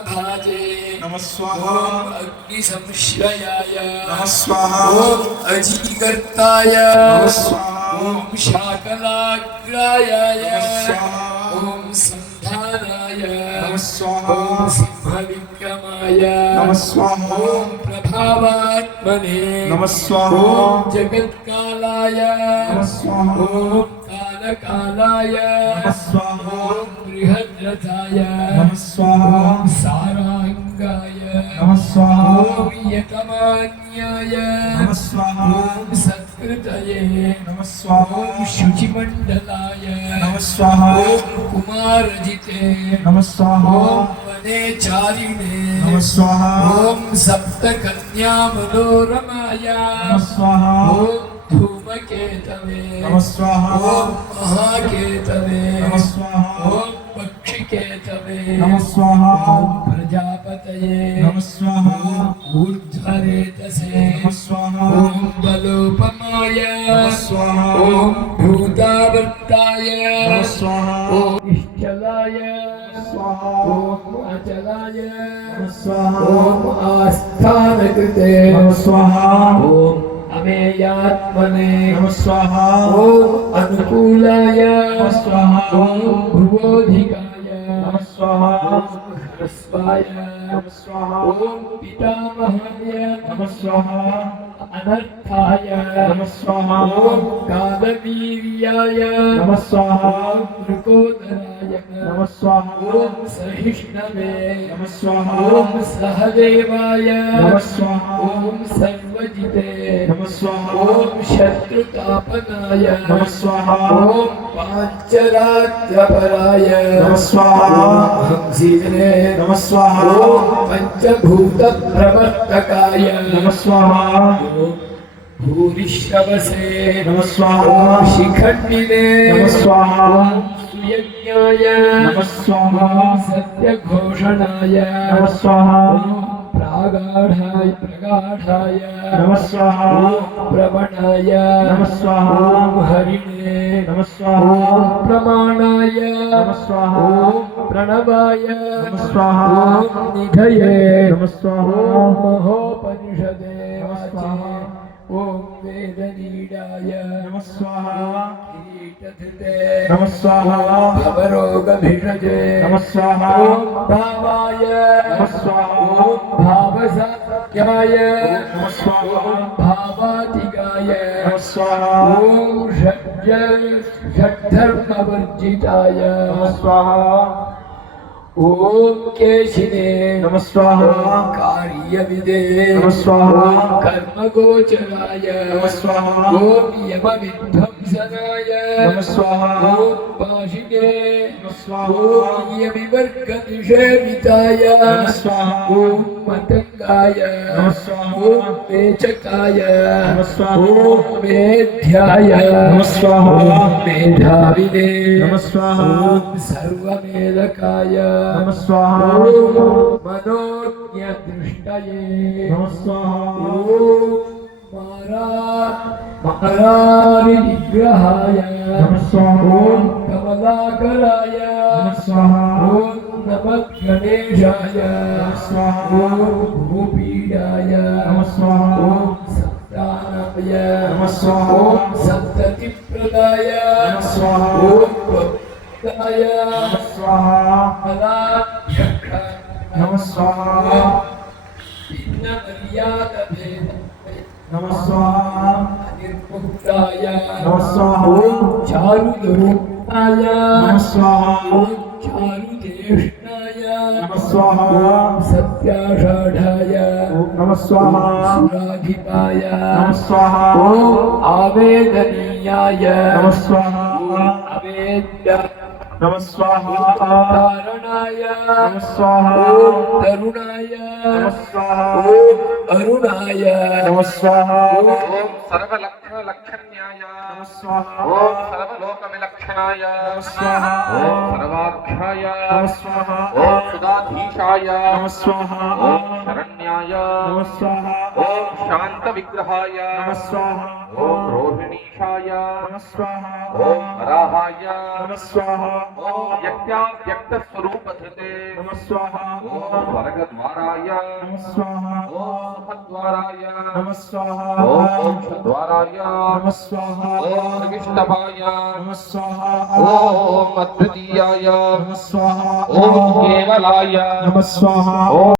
नमः स्वाहा। ओम अग्निसंश्रयाय नमः स्वाहा। ओम अजीकर्ताय नमः स्वाहा। ओम शाकलाग्राय नमः स्वाहा। ओम संधानाय नमः स्वाहा। ओम सिंहविक्रमाय नमः स्वाहा। ओम प्रभावात्मने नमः स्वाहा। ओम जगत्कालाय नमः स्वाहा। ओम कालकालाय नमः स्वाहा। ओम बृहद्रथाय नमः स्वाहा। ओम सारांगाय नमः स्वाहा। ओम यतमान्याय नमः स्वाहा। ओम सत्कृतये नमः स्वाहा। ओम शुचिमंडलाय नमः स्वाहा। ओम कुमारजिते नमः स्वाहा। ओम वनेचारिणे नमः स्वाहा। ओम सप्तकन्या मनोरमाय नमः स्वाहा। ओम धूमकेतवे नमः स्वाहा। ओम महाकेतवे नमः स्वाहा। ओम पक्षिकेतवे नमः स्वाहा। ओम प्रजापतये नमः स्वाहा। ओम ऊर्ध्वरेतसे नमः स्वाहा। ओम बलोपमाय नमः स्वाहा। ओम भूतावर्ताय नमः स्वाहा। ओम निश्चलाय स्वाहा। ओम अचलाय नमः स्वाहा। ओम आस्थानकृते नमः स्वाहा। ओम अमेयात्मने नमः स्वाहा। ओम अनुकूलाय नमः स्वाहा। ओम भुवोधिकाय नमः स्वाहा। ओम ह्रस्वाय नमः स्वाहा। ओम पितामहाय नमः स्वाहा। अनर्थाय नमः स्वाहा। ओम कालवीर्याय नमः स्वाहा। ओम मृकोदराय नमः स्वाहा। ओम सहिष्णवे नमः स्वाहा। ओम सहदेवाय नमः स्वाहा। ओम सर्वजिते नमः स्वाहा। ओम शत्रुतापनाय नमः स्वाहा। ओम पांचरात्रपराय नमः स्वाहा। हंसिने नमः स्वाहा। ओम पंचभूत प्रवर्तकाय नमः स्वाहा। भूरिश्रवसे नमः स्वाहा। ओम शिखंडिने नमः स्वाहा। ओम सुयज्ञाय नमः स्वाहा। ओम सत्यघोषणाय नमः स्वाहा। ओम प्रगाढ़ाय नमः स्वाहा। ओम प्रवणाय नमः स्वाहा। ओम हरिणे नमः स्वाहा। ओम प्रमाणाय नमः स्वाहा। ओम प्रणवाय नमः स्वाहा। ओम निधये नमः स्वाहा। ओम महोपनिषदे नमः स्वाहा। ओम वेदनीडाय नमः स्वाहा। किरीटधृते नमः स्वाहा। भवरोगभिषजे नमः स्वाहा। ओम भावाय नमः स्वाहा। ओम भावसात्याय नमः स्वाहा। ओम भावातिगाय नमः स्वाहा। ओम षड्धर्मवर्जिताय नमः स्वाहा। ओम केशिने नमः स्वाहा। कार्यविदे नमः स्वाहा। ओम कर्मगोचराय नमः स्वाहा। ओम यमविध्वंसनाय नमः स्वाहा। ओम पाशिने नमः स्वाहा। ओम यमिवर्गनिषेविताय नमः स्वाहा। ओम मतंगाय नमः स्वाहा। ओम वेचकाय नमः स्वाहा। ओम मेध्याय नमः स्वाहा। ओम मेधाविने नमः स्वाहा। ओम सर्वमेलकाय नमः स्वाहा। ओम मनोज्ञदृष्टये नमः स्वाहा। ओम महारारिनिग्रहाय नमः स्वाहा। ओम कमलाकराय नमः स्वाहा। ओम नमः गणेशाय नमः स्वाहा। ओम भूपीडाय नमः स्वाहा। ओम सप्तानाय नमः स्वाहा। ओम सप्ततिप्रदाय नमः स्वाहा। ओम प्रदाय नमः स्वाहा। नमः स्वाहा। नमः स्वाहा। निर्मुक्ताय नमः स्वाहा। ओम चारुदरूपाय नमः स्वाहा। ओम चारुदेष्णाय नमः स्वाहा। ओम सत्याषाढाय नमः स्वाहा। सुराधिपाय नमः स्वाहा। ओम आवेदनीयाय नमः स्वाहा। अवेद्य नमः स्वाहा। कारणाय नमः स्वाहा। ओम तरुणाय नमः स्वाहा। ओम अरुणाय नमः स्वाहा। ओम सर्वलक्षणलक्षण्याय नमः स्वाहा। ओम सर्वलोकविलक्षणाय नमः स्वाहा। ओम सर्वाख्याय नमः स्वाहा। ओम सुधाधीशाय नमः स्वाहा। ओम शरण्याय हिरण्याय नमः स्वाहा ॐ शान्तविग्रहाय नमः स्वाहा ॐ रोहिणीशाय नमः स्वाहा ॐ वराहाय नमः स्वाहा ॐ व्यक्ताव्यक्तस्वरूपधृते नमः स्वाहा ॐ स्वर्गद्वाराय नमः स्वाहा ॐ सुखद्वाराय नमः स्वाहा ॐ मोक्षद्वाराय नमः स्वाहा ॐ विष्णवाय नमः स्वाहा ॐ अद्वितीयाय नमः स्वाहा ॐ केवलाय नमः स्वाहा ॐ